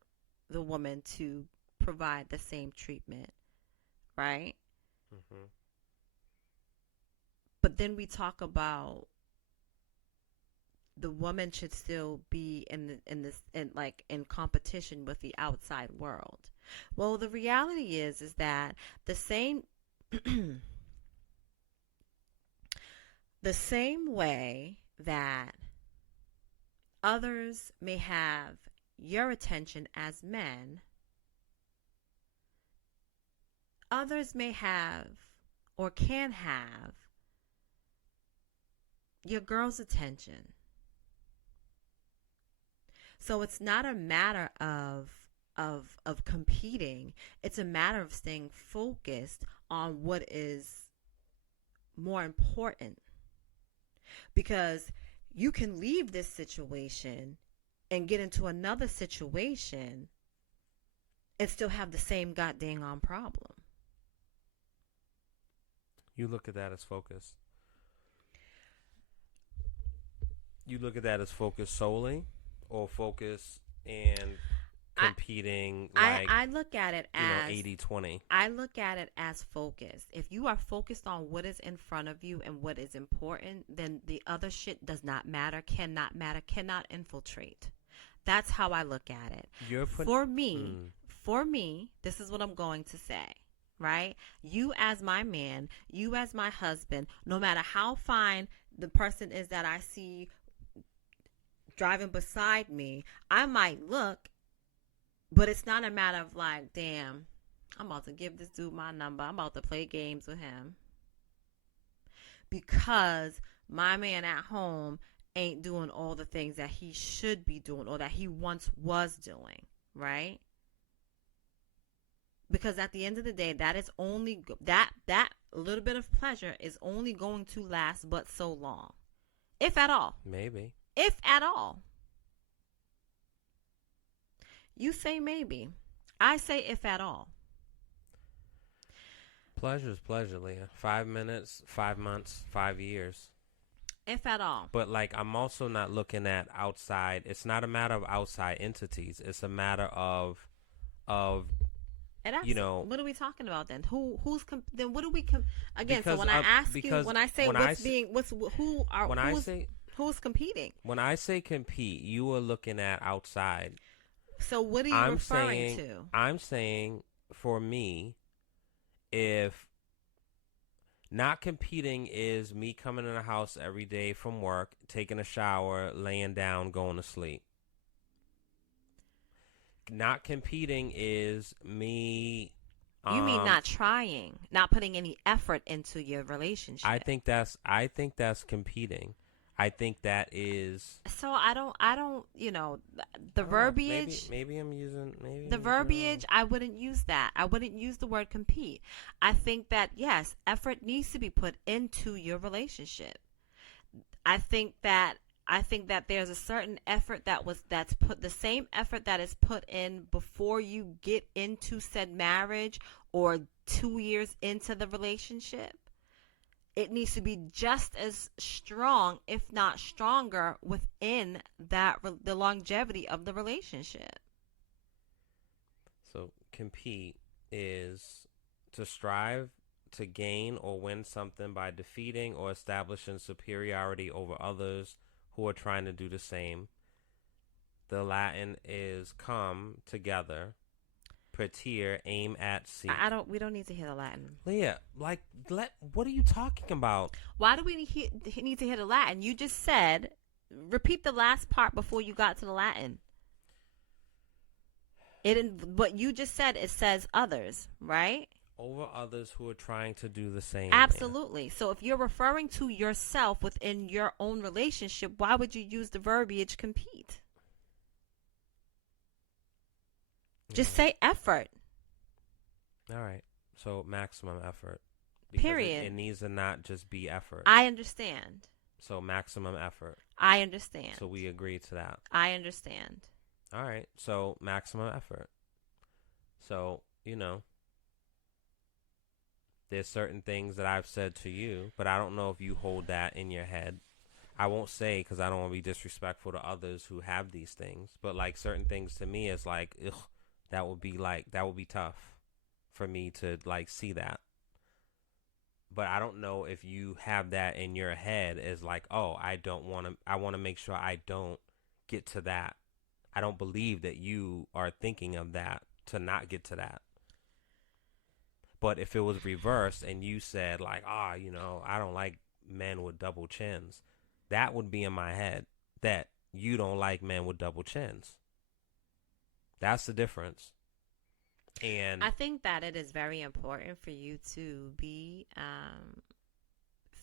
the woman to provide the same treatment, right? Mm-hmm. But then we talk about the woman should still be in competition with the outside world. Well, the reality is that the same the same way that others may have your attention as men, others may have or can have your girl's attention. So it's not a matter of competing. It's a matter of staying focused on what is more important. Because you can leave this situation and get into another situation and still have the same goddamn problem. You look at that as focus. You look at that as focus solely, or focus and competing? I look at it as 80-20. I look at it as focus. If you are focused on what is in front of you and what is important, then the other shit does not matter, cannot infiltrate. That's how I look at it. For me, this is what I'm going to say, right? You as my man, you as my husband, no matter how fine the person is that I see driving beside me, I might look, but it's not a matter of like, damn, I'm about to give this dude my number. I'm about to play games with him. Because my man at home ain't doing all the things that he should be doing or that he once was doing, right? Because at the end of the day, that is only that little bit of pleasure is only going to last but so long, if at all. Maybe. If at all. You say maybe. I say if at all. Pleasure's pleasure, Leah. 5 minutes, 5 months, 5 years. if at all. But like, I'm also not looking at outside. It's not a matter of outside entities. It's a matter of you know. What are we talking about then? Then what do we again? So Because when I ask you, because when I say when who's competing? when I say compete, you are looking at outside. So what are you referring to? I'm saying for me, if not competing is me coming in the house every day from work, taking a shower, laying down, going to sleep. Not competing is me. You mean not trying, not putting any effort into your relationship? I think that's competing. I think that is. So I don't. You know, the verbiage. Maybe I'm using the verbiage. I wouldn't use that. I wouldn't use the word compete. I think that yes, effort needs to be put into your relationship. I think that there's a certain effort that's put, the same effort that is put in before you get into said marriage or 2 years into the relationship. It needs to be just as strong, if not stronger, within the longevity of the relationship. So compete is to strive to gain or win something by defeating or establishing superiority over others who are trying to do the same. The Latin is come together, pretire, aim at, seek. We don't need to hear the Latin. Leah, what are you talking about? Why do we need to hear the Latin? You just said, repeat the last part before you got to the Latin. What you just said, it says others, right? Over others who are trying to do the same. Absolutely. So if you're referring to yourself within your own relationship, why would you use the verbiage compete? Just say effort. All right. So maximum effort. Period. It needs to not just be effort. I understand. So maximum effort. I understand. So we agree to that. I understand. All right. So maximum effort. So, there's certain things that I've said to you, but I don't know if you hold that in your head. I won't say because I don't want to be disrespectful to others who have these things. But like certain things to me is like, ugh, that would be tough for me to like see that. But I don't know if you have that in your head as like, oh, I want to make sure I don't get to that. I don't believe that you are thinking of that to not get to that. But if it was reversed and you said like, I don't like men with double chins, that would be in my head that you don't like men with double chins. That's the difference. And I think that it is very important for you to be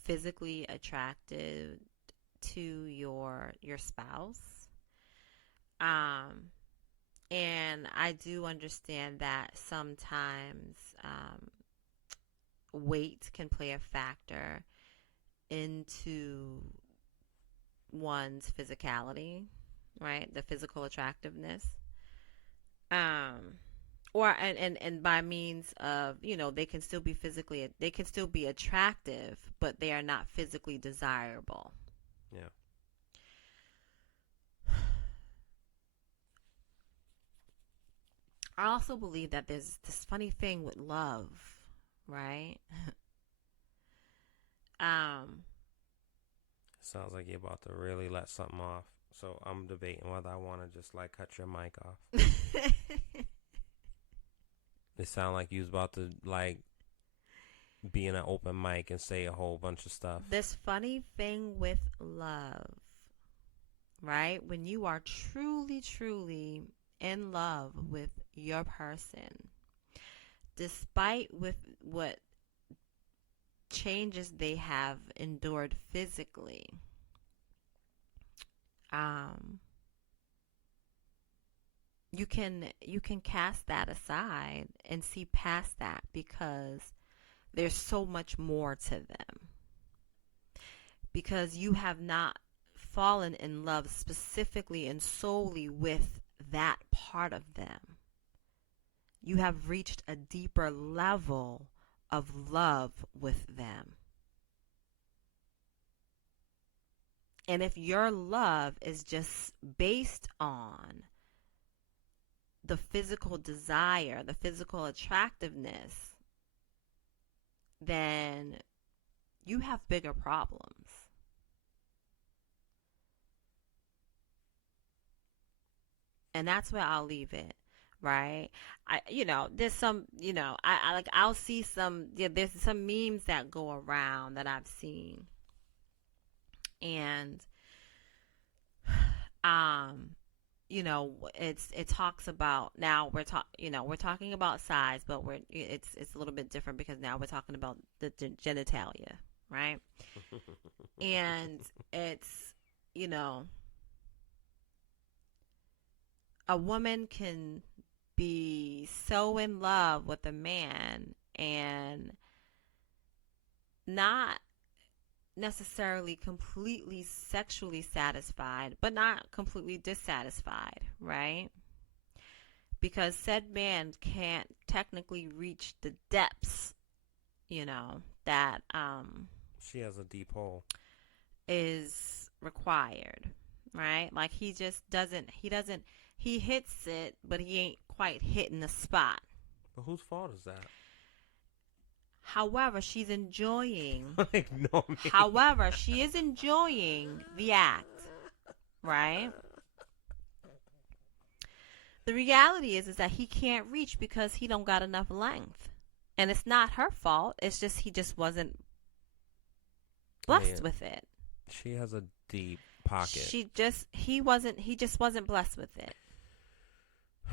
physically attracted to your spouse. And I do understand that sometimes weight can play a factor into one's physicality, right? The physical attractiveness. Or by means of, they can still be attractive, but they are not physically desirable. Yeah. I also believe that there's this funny thing with love, right? Sounds like you're about to really let something off. So I'm debating whether I want to just like cut your mic off. It sounds like you was about to like be in an open mic and say a whole bunch of stuff. This funny thing with love, right? When you are truly, truly in love with your person, despite with what changes they have endured physically, you can cast that aside and see past that, because there's so much more to them, because you have not fallen in love specifically and solely with that part of them. You have reached a deeper level of love with them. And if your love is just based on the physical desire, the physical attractiveness, then you have bigger problems. And that's where I'll leave it, right? There's some, I'll see some, there's some memes that go around that I've seen. And, it talks about, now we're talking about size, but it's a little bit different because now we're talking about the genitalia, right? And it's, a woman can be so in love with a man and not necessarily completely sexually satisfied, but not completely dissatisfied, right? Because said man can't technically reach the depths, that she has a deep hole is required, right? Like he hits it, but he ain't quite hitting the spot. But whose fault is that? However, she's enjoying. Ignore me. However, she is enjoying the act, right? The reality is that he can't reach because he don't got enough length, and it's not her fault. It's just he just wasn't blessed with it. She has a deep pocket. He just wasn't blessed with it.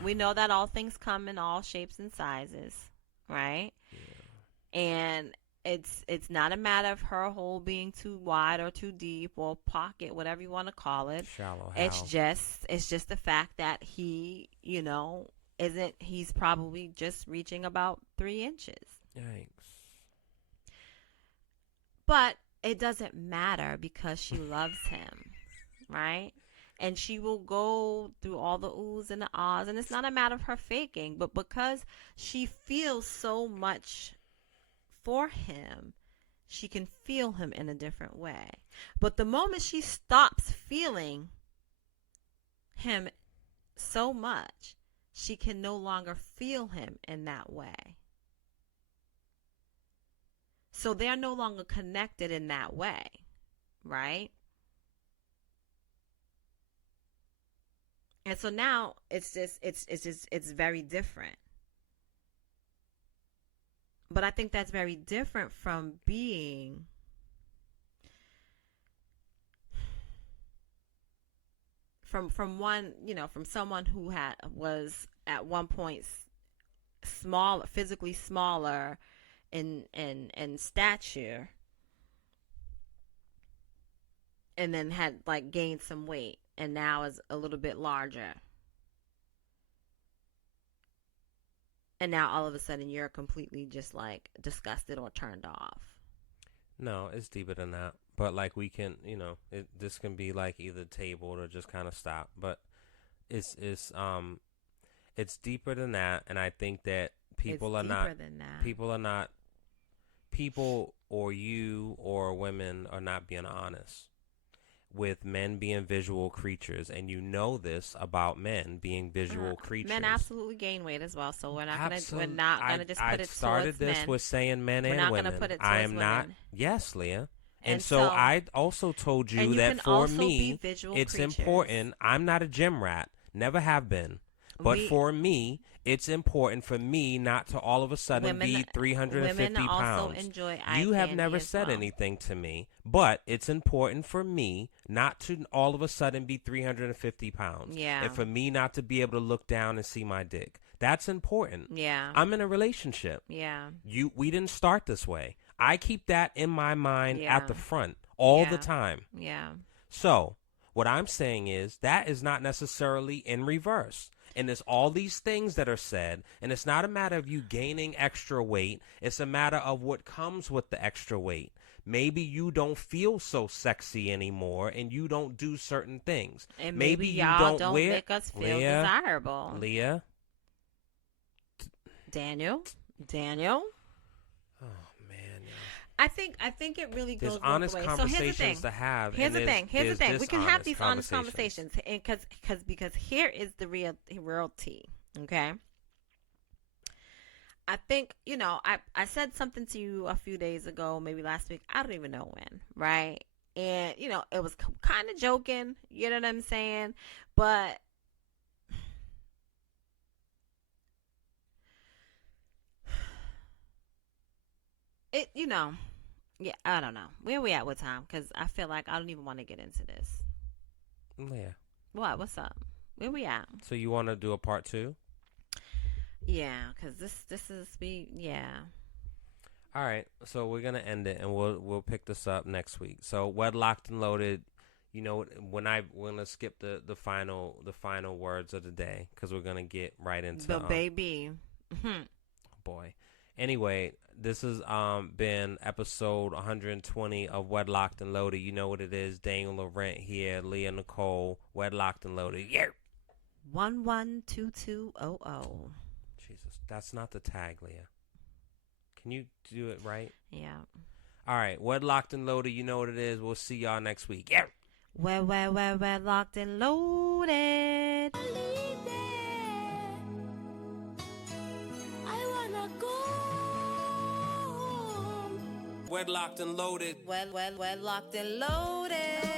We know that all things come in all shapes and sizes, right? Yeah. And it's not a matter of her hole being too wide or too deep or pocket, whatever you want to call it. Shallow. It's just the fact that he, he's probably just reaching about 3 inches. Yikes. But it doesn't matter because she loves him, right? And she will go through all the oohs and the ahs. And it's not a matter of her faking, but because she feels so much for him, she can feel him in a different way. But the moment she stops feeling him so much, she can no longer feel him in that way. So they're no longer connected in that way, right? And so now it's very different. But I think that's very different from being from someone who was at one point physically smaller in stature, and then had like gained some weight and now is a little bit larger. And now all of a sudden you're completely just like disgusted or turned off. No, it's deeper than that. But like we can, this can be like either tabled or just kind of stop. But it's deeper than that, and I think that people or you or women are not being honest with men being visual creatures, and this about men being visual creatures. Men absolutely gain weight as well, so we're not gonna just put it towards men. I started this with saying men and women. We're not gonna put it towards I am women. not. Yes, Leah. And so I also told you that for me, it's important. I'm not a gym rat. Never have been. But for me, it's important for me not to all of a sudden be 350 women pounds. Also enjoy eye you have candy never as said well. anything to me, but it's important for me not to all of a sudden be 350 pounds. Yeah. And for me not to be able to look down and see my dick. That's important. Yeah. I'm in a relationship. Yeah. We didn't start this way. I keep that in my mind Yeah. at the front all the time. Yeah. So what I'm saying is that is not necessarily in reverse. And there's all these things that are said, and it's not a matter of you gaining extra weight. It's a matter of what comes with the extra weight. Maybe you don't feel so sexy anymore, and you don't do certain things. And maybe y'all don't make us feel desirable. Leah? Daniel? Oh, man. I think it really There's goes both honest ways. So here's the thing. conversations to have. Here's and the thing. Here's the there's thing. We can have these honest conversations. conversations, and because here is the real tea. Okay. I think, I said something to you a few days ago, maybe last week. I don't even know when, right? And, it was kind of joking. You know what I'm saying? But yeah, I don't know. Where we at with time? Because I feel like I don't even want to get into this. Yeah. What? What's up? Where we at? So you want to do a part 2? Yeah, because this is yeah. All right, so we're gonna end it, and we'll pick this up next week. So Wedlocked and Loaded, we're gonna skip the final words of the day because we're gonna get right into the baby. Boy. Anyway, this has been episode 120 of Wedlocked and Loaded. You know what it is. Daniel Laurent here, Leah Nicole, Wedlocked and Loaded. Yeah. 112200. Jesus, that's not the tag, Leah. Can you do it right? Yeah. All right, Wedlocked and Loaded, you know what it is. We'll see y'all next week. Yeah. We're locked and loaded. I wanna go. Wedlocked and Loaded. Well, locked and loaded.